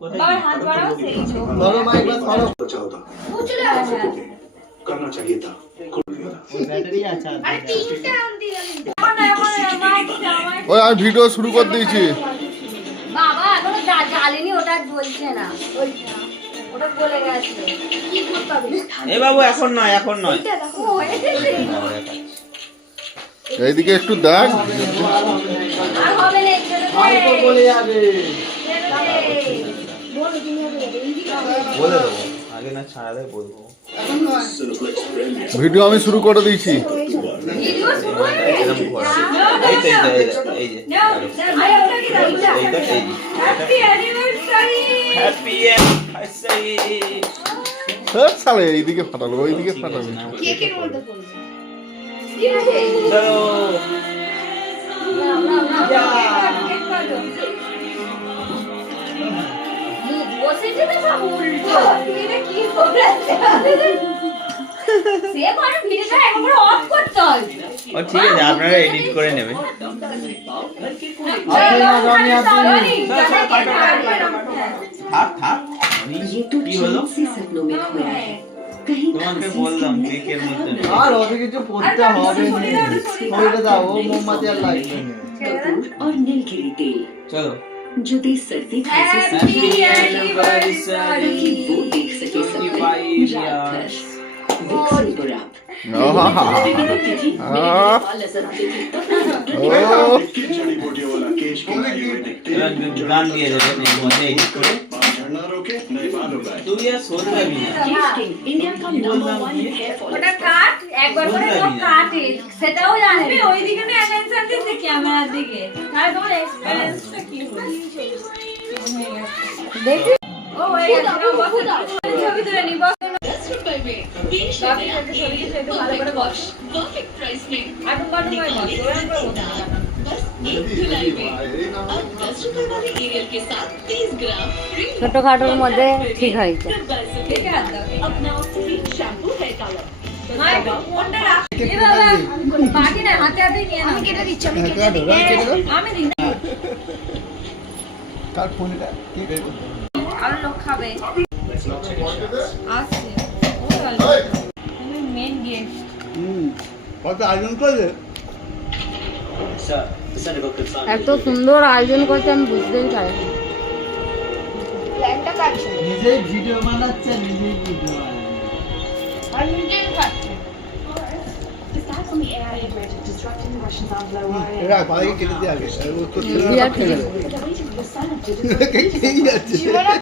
बार हाथ बढ़ाओ सही जो ধরো মাইক বাস ধরো बचा होता पूछ ले है करना चाहिए था ব্যাটারি আছে अरे तीनটা आंटी আমার ওই আমি ভিডিও শুরু করে দিয়েছি। বাবা এখনো জ্বালেনি ওটা জ্বলছে না ওটা গলে গেছে কি করতে হবে এ বাবু এখন নয় এটা দেখো হয়ে গেছে এইদিকে একটু দেখ। আর হবে না অল্প বলে যাবে বলে দেবো আগে না ছাড়ালে বলবো। ভিডিও আমি শুরু করে দিয়েছি। ভিডিও শুরু হয়ে গেছে এরকম করা এই তো এই যে আরে ওটা কি রাইটা এইটা এই হ্যাপি অ্যানিভার্সারি হ্যাপি অ্যানিভার্সারি। সব সালে এইদিকে ফাটালো ওইদিকে ফাটালো। কেকের মধ্যে পড়ছে কি রে চলো না কেক কাটো বসেছে তো সব উল্টো এটা কি করেছে সে মানে ভিডিওটা একবার অফ করতে হয় ও ঠিক আছে আপনারা এডিট করে নেবেন। থাক থাক কি হলো তোমাকে বললাম কেকের মধ্যে আর অত কিছু পড়তে হবে না ওইটা দাও ও মোমবাতি আর লাগবে না कपूर और नीलगिरी तेल চলো जो दे सर्दी खांसी से হ্যাপি অ্যানিভার্সারি कि वो देख सके सफर रात भर विक्सी बुराब तिथि नजर आती थी जड़ी बूटियों वाला केश के এবার গান দিয়ে দেবেন এর মধ্যে এডিট করে। झड़ना रोके नहीं बाल उगाए তুই আর সোচা भी না केश किंग इंडिया का नंबर 1 हेयर फॉल ওটা কাট একবার করে তো কাটে সেটাও জানে আমি ওইদিকে না অ্যাটেনশন দিতে ক্যামেরার দিকে তাহলে তোমার এক্সপেরিয়েন্সটা কি হবে দেখি ও এই ছবি তুলে নিব ₹10 में देश বাকি থেকে ছবি তুলে ভালো করে বস परफेक्ट प्राइस में আটু কাটু করে বস ওরা করে বস बस एक धुलाई में अब ₹10 वाले एरियल के साथ 30 ग्राम फ्री ছোটখাটোর মধ্যে ঠিক হয়েছে ठीक है अपना फ्री शैम्पू है कलर মাই ফোনটা রাখ এ বাবা বাকি না হাতে হাতে নিয়ে নাও আমি কেটে দিচ্ছি আমি কেটে দিই আমি দিই কার ফোনটা কি বের করতে আর লোক খাবে আসছে আমি মেন গেস্ট কত আয়োজন করলে এত সুন্দর আয়োজন করতে আমি বুঝতেই পারিনি প্ল্যানটা কাটছে নিজেই ভিডিও বানাচ্ছে নিজেই ভিডিও বানাচ্ছে আর নিজেই কাটছে Is that from the AI bridge disrupting the Russian envelope? এরা পায়ে কেটে দিয়ে আগে ও তো বিরাট ঠিক আছে The weight of the sun of digital কে যাচ্ছে জীবনে